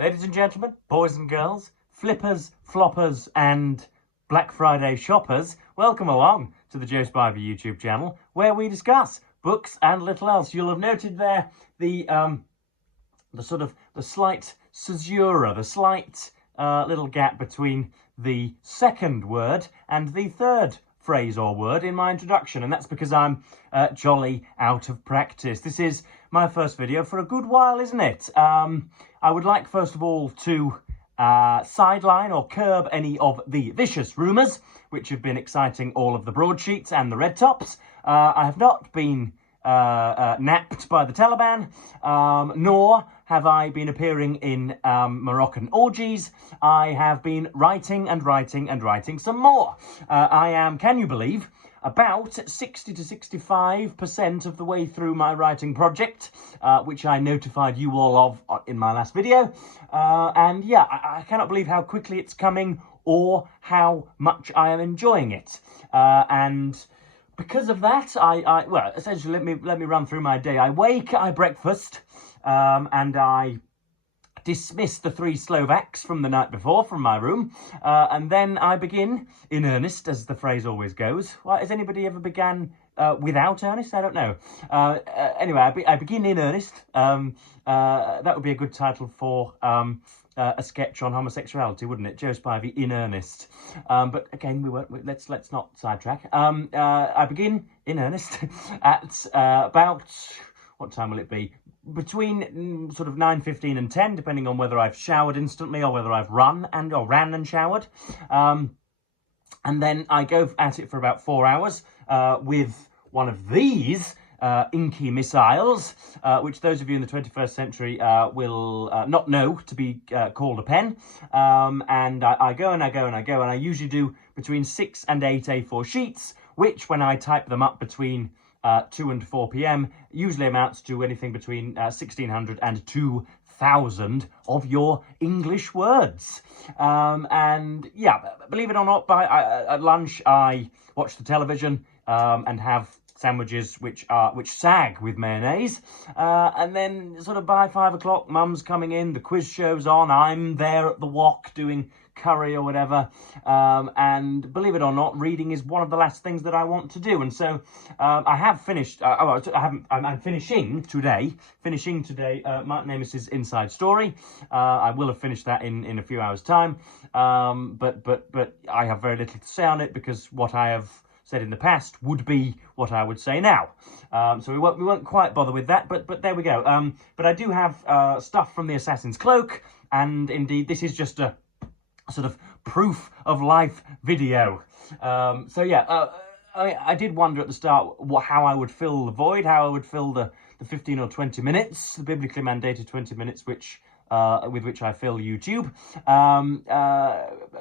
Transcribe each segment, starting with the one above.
Ladies and gentlemen, boys and girls, flippers, floppers and Black Friday shoppers, welcome along to the Joe Spivey YouTube channel where we discuss books and little else. You'll have noted there the slight caesura, the slight little gap between the second word and the third phrase or word in my introduction, and that's because I'm jolly out of practice. This is my first video for a good while, isn't it? I would like first of all to sideline or curb any of the vicious rumours which have been exciting all of the broadsheets and the red tops. I have not been napped by the Taliban, nor have I been appearing in Moroccan orgies. I have been writing and writing and writing some more. I am, can you believe, about 60 to 65% of the way through my writing project, which I notified you all of in my last video. And yeah, I cannot believe how quickly it's coming or how much I am enjoying it. And because of that, well, essentially, let me run through my day. I wake, I breakfast, and I dismiss the 3 Slovaks from the night before from my room, and then I begin in earnest, as the phrase always goes. Why, has anybody ever began without earnest? I don't know. Anyway, I begin in earnest. That would be a good title for a sketch on homosexuality, wouldn't it? Joe Spivey in earnest. But again, let's not sidetrack. I begin in earnest at about, what time will it be? Between sort of 9:15 and 10, depending on whether I've showered instantly or whether I've ran and showered. And then I go at it for about 4 hours with one of these inky missiles, which those of you in the 21st century will not know to be called a pen. And I go and I go and I go, and I usually do between 6 and 8 A4 sheets, which when I type them up between 2 and 4 p.m. usually amounts to anything between 1,600 and 2,000 of your English words. And yeah, believe it or not, at lunch I watch the television and have sandwiches which sag with mayonnaise, and then sort of by 5 o'clock, Mum's coming in, the quiz show's on, I'm there at the wok doing curry or whatever, and believe it or not, reading is one of the last things that I want to do. And so I have finished. I'm finishing today. Martin Amos's Inside Story. I will have finished that in a few hours' time. But I have very little to say on it because what I have said in the past would be what I would say now. So we won't quite bother with that. But there we go. But I do have stuff from the Assassin's Cloak, and indeed this is just a sort of proof of life video. So yeah, I did wonder at the start how I would fill the void, how I would fill the 15 or 20 minutes, the biblically mandated 20 minutes, with which I fill YouTube.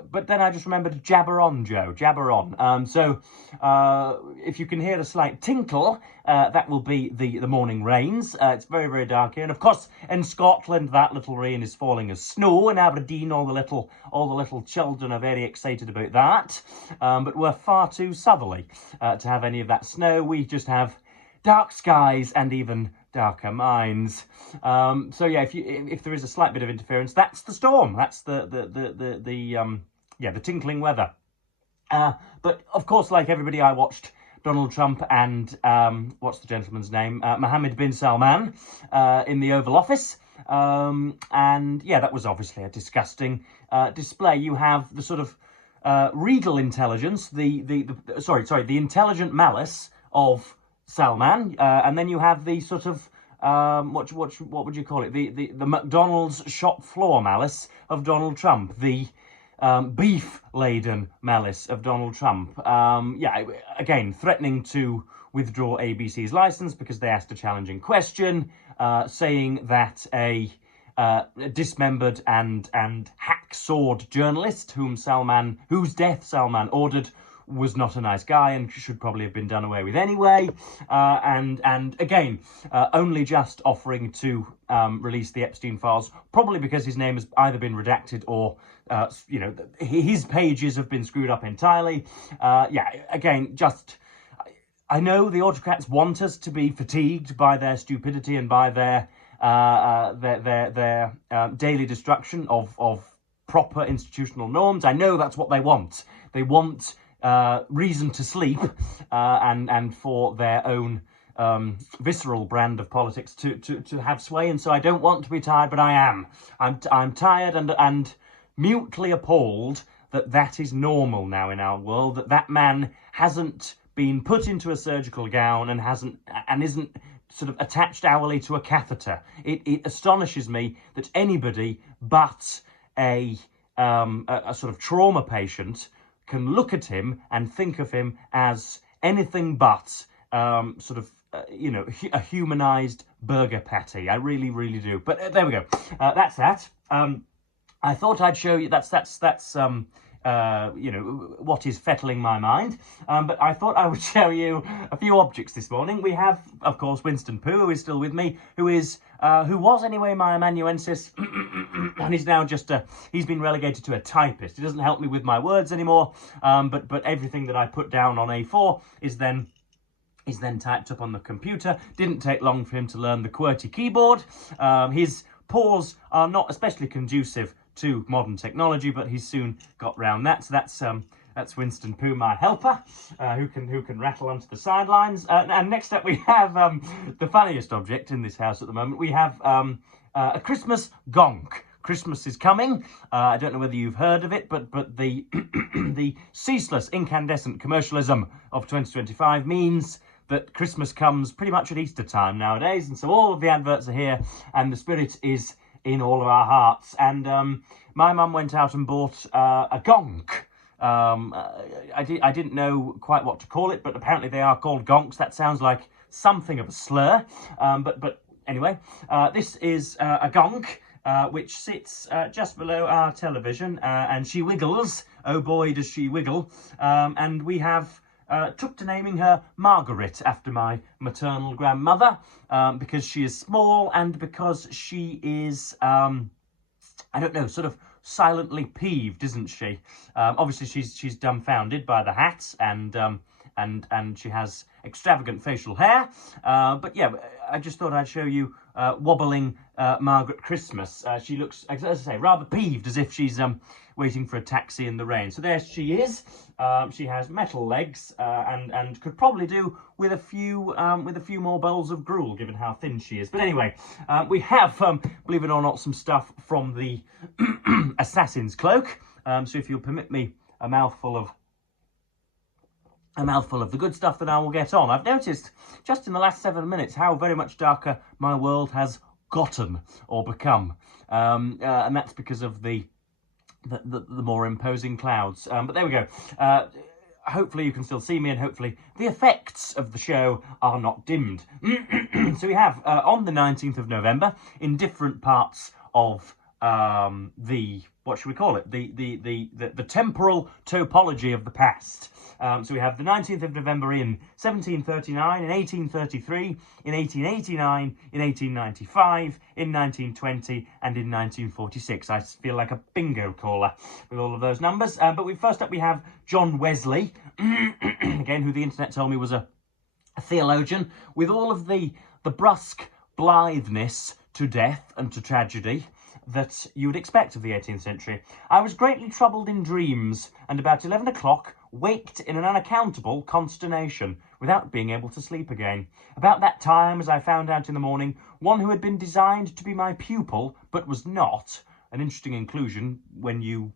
But then I just remembered, jabber on, Joe, jabber on. So if you can hear a slight tinkle, that will be the morning rains. It's very, very dark here. And of course, in Scotland, that little rain is falling as snow. In Aberdeen, all the little children are very excited about that. But we're far too southerly to have any of that snow. We just have dark skies and even darker minds. So yeah, if there is a slight bit of interference, that's the storm. That's the tinkling weather. But of course, like everybody, I watched Donald Trump and what's the gentleman's name? Mohammed bin Salman in the Oval Office. And yeah, that was obviously a disgusting display. You have the sort of regal intelligence, the intelligent malice of Salman, and then you have the sort of what would you call it? The McDonald's shop floor malice of Donald Trump, the beef-laden malice of Donald Trump. Yeah, again, threatening to withdraw ABC's license because they asked a challenging question, saying that a dismembered and hacksawed journalist whose death Salman ordered was not a nice guy and should probably have been done away with anyway. And again, only just offering to release the Epstein files, probably because his name has either been redacted or, his pages have been screwed up entirely. Yeah, again, I know the autocrats want us to be fatigued by their stupidity and by their their daily destruction of proper institutional norms. I know that's what they want. They want reason to sleep and for their own visceral brand of politics to have sway. And so I don't want to be tired, but I am. I'm tired and mutely appalled that is normal now in our world. That man hasn't been put into a surgical gown and isn't sort of attached hourly to a catheter. It astonishes me that anybody but a sort of trauma patient can look at him and think of him as anything but a humanized burger patty. I really, really do. But there we go. That's that. I thought I'd show you. That's what is fettling my mind. But I thought I would show you a few objects this morning. We have, of course, Winston Pooh, who is still with me, who was anyway my amanuensis, and he's now he's been relegated to a typist. He doesn't help me with my words anymore, but everything that I put down on A4 is then typed up on the computer. Didn't take long for him to learn the QWERTY keyboard. His paws are not especially conducive to modern technology, but he's soon got round that. So that's Winston Pooh, my helper, who can rattle onto the sidelines. And next up we have the funniest object in this house at the moment. We have a Christmas gonk. Christmas is coming. I don't know whether you've heard of it, but the the ceaseless incandescent commercialism of 2025 means that Christmas comes pretty much at Easter time nowadays, and so all of the adverts are here, and the spirit is in all of our hearts. And my mum went out and bought a gonk. I didn't know quite what to call it, but apparently they are called gonks. That sounds like something of a slur. But anyway, this is a gonk which sits just below our television, and she wiggles. Oh boy, does she wiggle. And we have took to naming her Margaret after my maternal grandmother, because she is small and because she is, I don't know, sort of silently peeved, isn't she? Obviously, she's dumbfounded by the hat, and she has extravagant facial hair. But yeah, I just thought I'd show you wobbling Margaret Christmas. She looks, as I say, rather peeved, as if she's waiting for a taxi in the rain. So there she is. She has metal legs and could probably do with a few more bowls of gruel, given how thin she is. But anyway, we have, believe it or not, some stuff from the Assassin's Cloak. So if you'll permit me a mouthful of the good stuff, that I will get on. I've noticed just in the last 7 minutes how very much darker my world has gotten or become, and that's because of the more imposing clouds. But there we go. Hopefully you can still see me, and hopefully the effects of the show are not dimmed. So we have on the 19th of November, in different parts of the, what should we call it? The temporal topology of the past. So we have the 19th of November in 1739, in 1833, in 1889, in 1895, in 1920, and in 1946. I feel like a bingo caller with all of those numbers. But first up we have John Wesley, again, who the internet told me was a theologian, with all of the brusque blitheness to death and to tragedy that you would expect of the 18th century. I was greatly troubled in dreams, and about 11 o'clock waked in an unaccountable consternation, without being able to sleep again. About that time, as I found out in the morning, one who had been designed to be my pupil, but was not, an interesting inclusion when you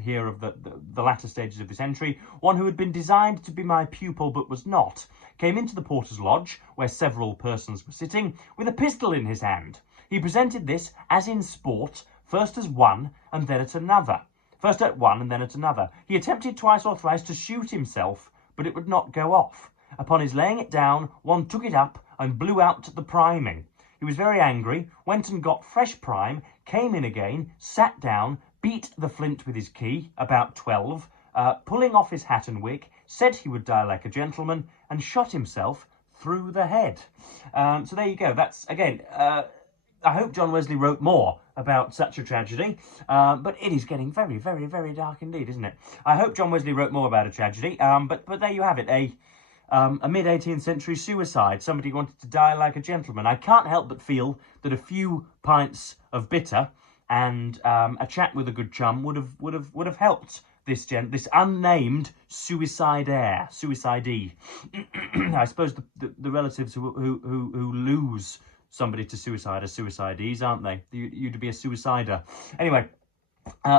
hear of the latter stages of this entry, one who had been designed to be my pupil, but was not, came into the porter's lodge, where several persons were sitting, with a pistol in his hand. He presented this, as in sport, first as one, and then at another. First at one, and then at another. He attempted twice or thrice to shoot himself, but it would not go off. Upon his laying it down, one took it up, and blew out the priming. He was very angry, went and got fresh prime, came in again, sat down, beat the flint with his key, about 12, pulling off his hat and wig, said he would die like a gentleman, and shot himself through the head. So there you go. That's, again, I hope John Wesley wrote more about such a tragedy, but it is getting very, very, very dark indeed, isn't it? I hope John Wesley wrote more about a tragedy, but there you have it, a mid-18th century suicide. Somebody wanted to die like a gentleman. I can't help but feel that a few pints of bitter and a chat with a good chum would have helped this unnamed suicidee. I suppose the relatives who lose somebody to suicide are suicidees, aren't they? You'd be a suicider. Anyway,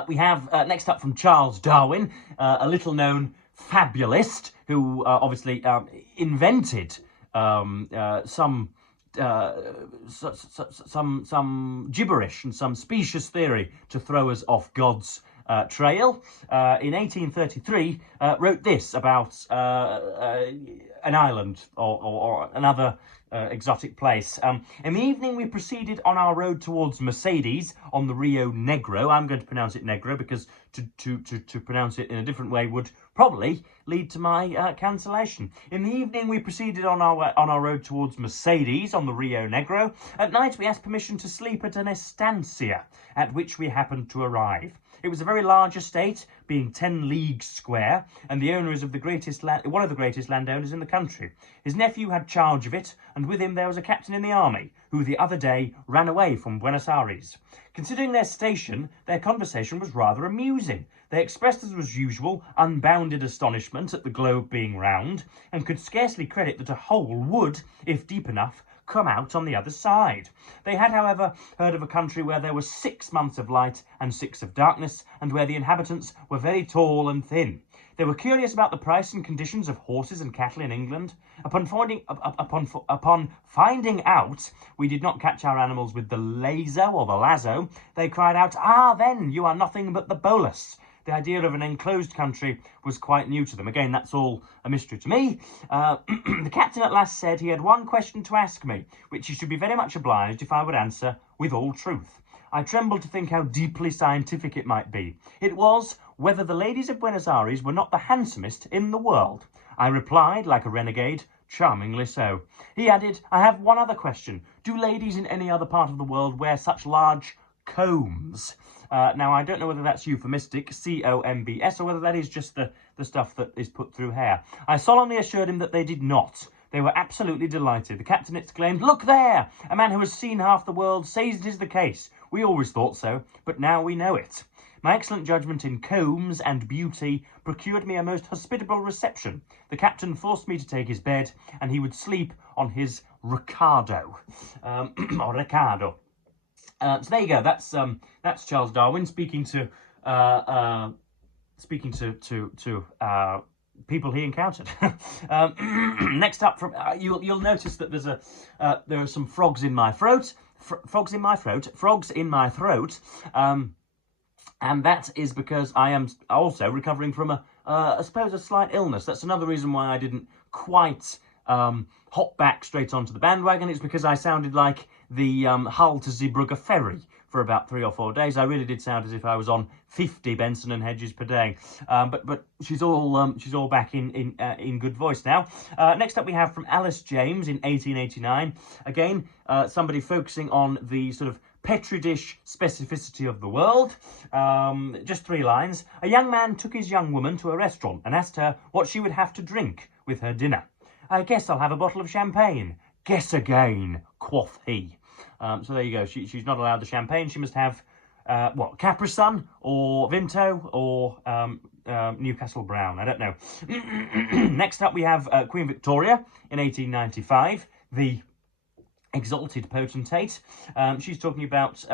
we have next up from Charles Darwin, a little-known fabulist who obviously invented some gibberish and some specious theory to throw us off God's trail. In 1833, wrote this about an island or another exotic place. In the evening, we proceeded on our road towards Mercedes on the Rio Negro. I'm going to pronounce it Negro because to pronounce it in a different way would probably lead to my cancellation. In the evening, we proceeded on our road towards Mercedes on the Rio Negro. At night, we asked permission to sleep at an estancia at which we happened to arrive. It was a very large estate, being 10 leagues square, and the owner is one of the greatest landowners in the country. His nephew had charge of it, and with him there was a captain in the army, who the other day ran away from Buenos Aires. Considering their station, their conversation was rather amusing. They expressed, as was usual, unbounded astonishment at the globe being round, and could scarcely credit that a hole would, if deep enough, come out on the other side. They had, however, heard of a country where there were 6 months of light and 6 of darkness, and where the inhabitants were very tall and thin. They were curious about the price and conditions of horses and cattle in England. Upon finding out we did not catch our animals with the lazo, they cried out, "Ah, then, you are nothing but the bolus." The idea of an enclosed country was quite new to them. Again, that's all a mystery to me. The captain at last said he had one question to ask me, which he should be very much obliged if I would answer with all truth. I trembled to think how deeply scientific it might be. It was whether the ladies of Buenos Aires were not the handsomest in the world. I replied, like a renegade, charmingly so. He added, "I have one other question. Do ladies in any other part of the world wear such large combs?" Now, I don't know whether that's euphemistic, C-O-M-B-S, or whether that is just the stuff that is put through hair. I solemnly assured him that they did not. They were absolutely delighted. The captain exclaimed, "Look there! A man who has seen half the world says it is the case. We always thought so, but now we know it." My excellent judgment in combs and beauty procured me a most hospitable reception. The captain forced me to take his bed, and he would sleep on his Ricardo. Or Ricardo. So there you go. That's Charles Darwin speaking to people he encountered. Next up, from you'll notice that there are some frogs in my throat. Frogs in my throat. And that is because I am also recovering from I suppose a slight illness. That's another reason why I didn't quite hop back straight onto the bandwagon. It's because I sounded like the Hull to Zeebrugge ferry for about 3 or 4 days. I really did sound as if I was on 50 Benson and Hedges per day. But she's all back in good voice now. Next up we have from Alice James in 1889. Again, somebody focusing on the sort of Petri dish specificity of the world. Just 3 lines. A young man took his young woman to a restaurant and asked her what she would have to drink with her dinner. "I guess I'll have a bottle of champagne." "Guess again," quoth he. So there you go. She's not allowed the champagne. She must have, Capri Sun or Vimto or Newcastle Brown. I don't know. Next up, we have Queen Victoria in 1895, the exalted potentate. She's talking about,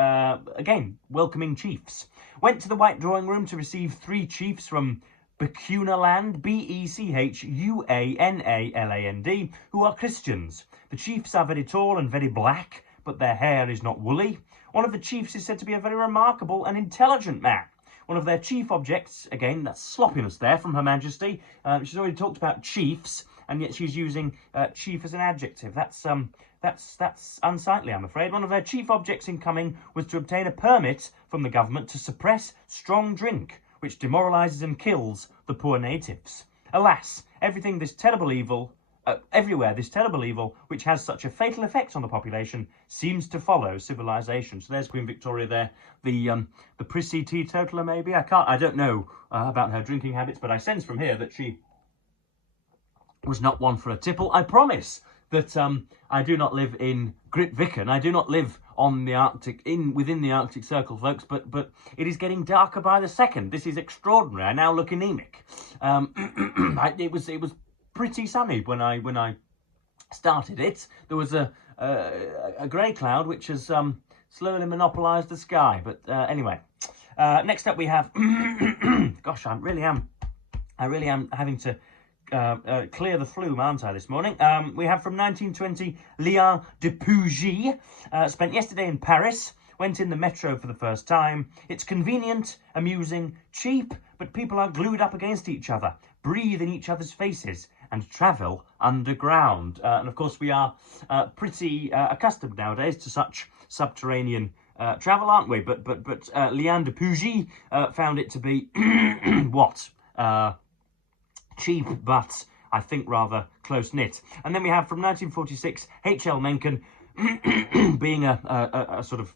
again, welcoming chiefs. Went to the White Drawing Room to receive 3 chiefs from Bechuanaland, Bechuanaland, who are Christians. The chiefs are very tall and very black, but their hair is not woolly. One of the chiefs is said to be a very remarkable and intelligent man. One of their chief objects, again, that's sloppiness there from Her Majesty. She's already talked about chiefs, and yet she's using chief as an adjective. That's unsightly, I'm afraid. One of their chief objects in coming was to obtain a permit from the government to suppress strong drink, which demoralises and kills the poor natives. Alas, everywhere this terrible evil, which has such a fatal effect on the population, seems to follow civilization. So there's Queen Victoria there, the prissy teetotaler maybe. I don't know about her drinking habits, but I sense from here that she was not one for a tipple. I promise that I do not live in Grytviken. I do not live on the Arctic, within the Arctic Circle, folks. But it is getting darker by the second. This is extraordinary. I now look anemic. It was pretty sunny when I started it. There was a grey cloud which has slowly monopolised the sky. But anyway, next up we have. Gosh, I really am having to clear the flu, aren't I, this morning? We have from 1920, Lian de Pougy, spent yesterday in Paris, went in the metro for the first time. It's convenient, amusing, cheap, but people are glued up against each other, breathe in each other's faces, and travel underground. And of course, we are pretty accustomed nowadays to such subterranean travel, aren't we? But Lian de Pougy found it to be what? Cheap, but I think rather close-knit. And then we have from 1946, H.L. Mencken, being a sort of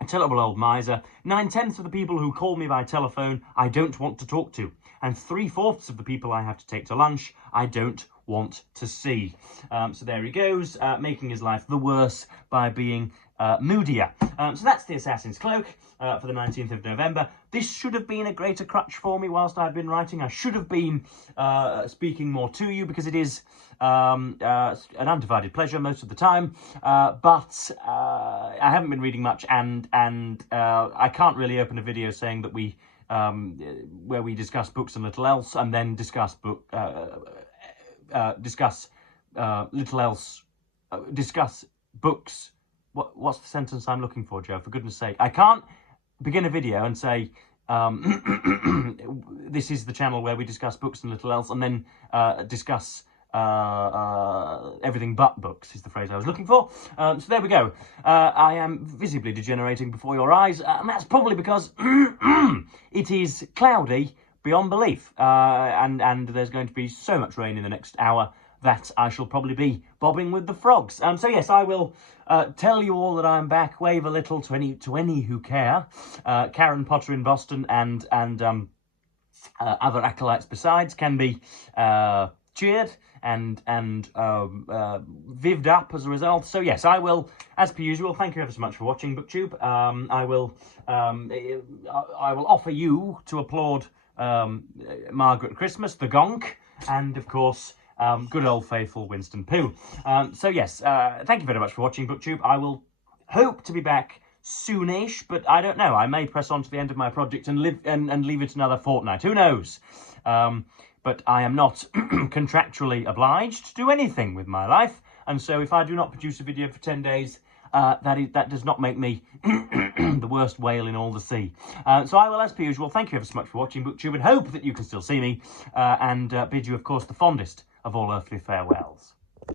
a terrible old miser. 9/10 of the people who call me by telephone, I don't want to talk to. And 3/4 of the people I have to take to lunch, I don't want to see. So there he goes, making his life the worse by being moodier. So that's the Assassin's Cloak for the 19th of November. This should have been a greater crutch for me whilst I've been writing. I should have been speaking more to you because it is an undivided pleasure most of the time. But I haven't been reading much, and I can't really open a video saying that where we discuss books and little else, and then discuss little else, discuss books. What's the sentence I'm looking for, Joe? For goodness sake. I can't begin a video and say, this is the channel where we discuss books and little else, and then discuss everything but books, is the phrase I was looking for. So there we go. I am visibly degenerating before your eyes, and that's probably because it is cloudy beyond belief, and there's going to be so much rain in the next hour that I shall probably be bobbing with the frogs. So yes, I will tell you all that I'm back, wave a little to any who care. Karen Potter in Boston and other acolytes besides can be cheered and vivved up as a result. So yes, I will, as per usual, thank you ever so much for watching BookTube. I will offer you to applaud Margaret Christmas, the Gonk, and of course, good old faithful Winston Pooh. So yes, thank you very much for watching BookTube. I will hope to be back soonish, but I don't know. I may press on to the end of my project and leave it another fortnight. Who knows? But I am not contractually obliged to do anything with my life, and so if I do not produce a video for 10 days, that does not make me the worst whale in all the sea. So I will, as per usual, thank you ever so much for watching BookTube, and hope that you can still see me, and bid you, of course, the fondest of all earthly farewells.